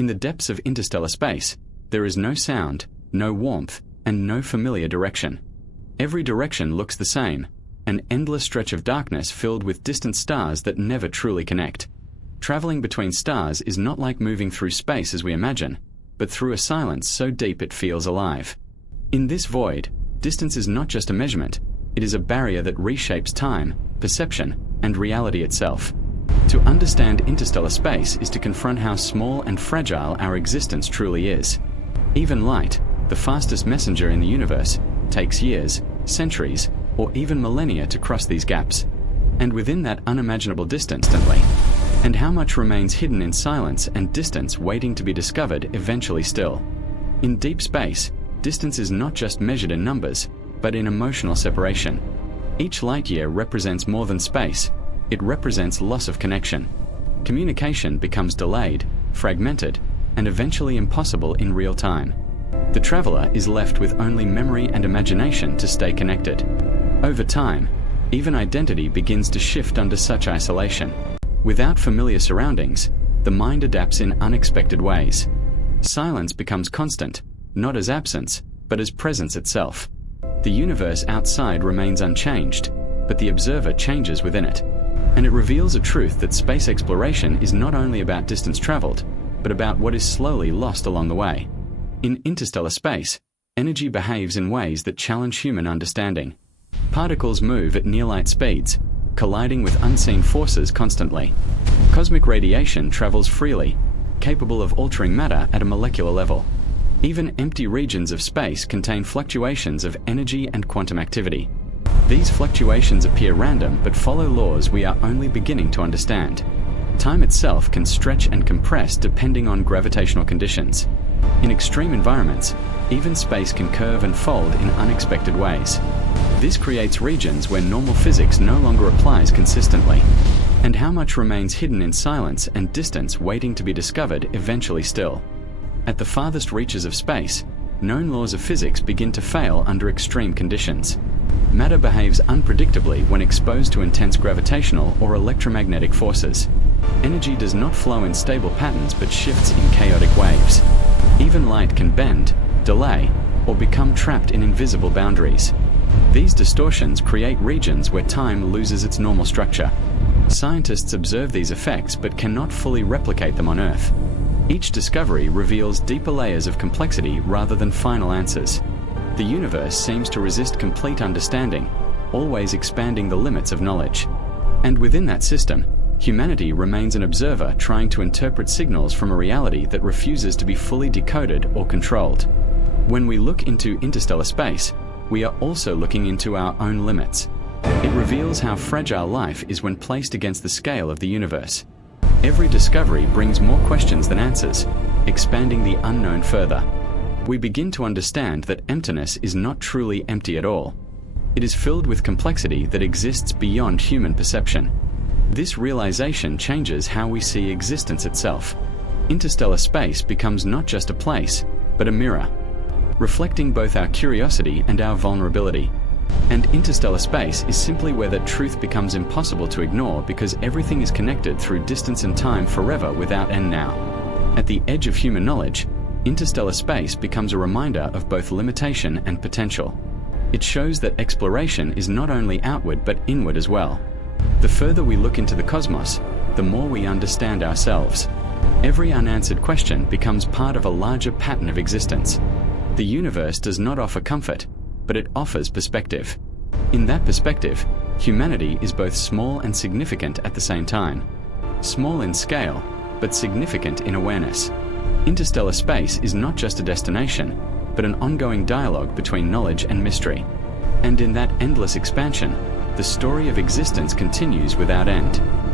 In the depths of interstellar space, there is no sound, no warmth, and no familiar direction. Every direction looks the same, an endless stretch of darkness filled with distant stars that never truly connect. Traveling between stars is not like moving through space as we imagine, but through a silence so deep it feels alive. In this void, distance is not just a measurement, it is a barrier that reshapes time, perception, and reality itself. To understand interstellar space is to confront how small and fragile our existence truly is. Even light, the fastest messenger in the universe, takes years, centuries, or even millennia to cross these gaps. And within that unimaginable distance, instantly. And how much remains hidden in silence and distance waiting to be discovered eventually still. In deep space, distance is not just measured in numbers, but in emotional separation. Each light year represents more than space, it represents loss of connection. Communication becomes delayed, fragmented, and eventually impossible in real time. The traveler is left with only memory and imagination to stay connected. Over time, even identity begins to shift under such isolation. Without familiar surroundings, the mind adapts in unexpected ways. Silence becomes constant, not as absence, but as presence itself. The universe outside remains unchanged, but the observer changes within it. And it reveals a truth that space exploration is not only about distance traveled, but about what is slowly lost along the way. In interstellar space, energy behaves in ways that challenge human understanding. Particles move at near-light speeds, colliding with unseen forces constantly. Cosmic radiation travels freely, capable of altering matter at a molecular level. Even empty regions of space contain fluctuations of energy and quantum activity. These fluctuations appear random but follow laws we are only beginning to understand. Time itself can stretch and compress depending on gravitational conditions. In extreme environments, even space can curve and fold in unexpected ways. This creates regions where normal physics no longer applies consistently. And how much remains hidden in silence and distance waiting to be discovered eventually still. At the farthest reaches of space, known laws of physics begin to fail under extreme conditions. Matter behaves unpredictably when exposed to intense gravitational or electromagnetic forces. Energy does not flow in stable patterns but shifts in chaotic waves. Even light can bend, delay, or become trapped in invisible boundaries. These distortions create regions where time loses its normal structure. Scientists observe these effects but cannot fully replicate them on Earth. Each discovery reveals deeper layers of complexity rather than final answers. The universe seems to resist complete understanding, always expanding the limits of knowledge. And within that system, humanity remains an observer trying to interpret signals from a reality that refuses to be fully decoded or controlled. When we look into interstellar space, we are also looking into our own limits. It reveals how fragile life is when placed against the scale of the universe. Every discovery brings more questions than answers, expanding the unknown further. We begin to understand that emptiness is not truly empty at all. It is filled with complexity that exists beyond human perception. This realization changes how we see existence itself. Interstellar space becomes not just a place, but a mirror, reflecting both our curiosity and our vulnerability. And interstellar space is simply where that truth becomes impossible to ignore because everything is connected through distance and time forever without end now. At the edge of human knowledge, interstellar space becomes a reminder of both limitation and potential. It shows that exploration is not only outward but inward as well. The further we look into the cosmos, the more we understand ourselves. Every unanswered question becomes part of a larger pattern of existence. The universe does not offer comfort, but it offers perspective. In that perspective, humanity is both small and significant at the same time. Small in scale, but significant in awareness. Interstellar space is not just a destination, but an ongoing dialogue between knowledge and mystery. And in that endless expansion, the story of existence continues without end.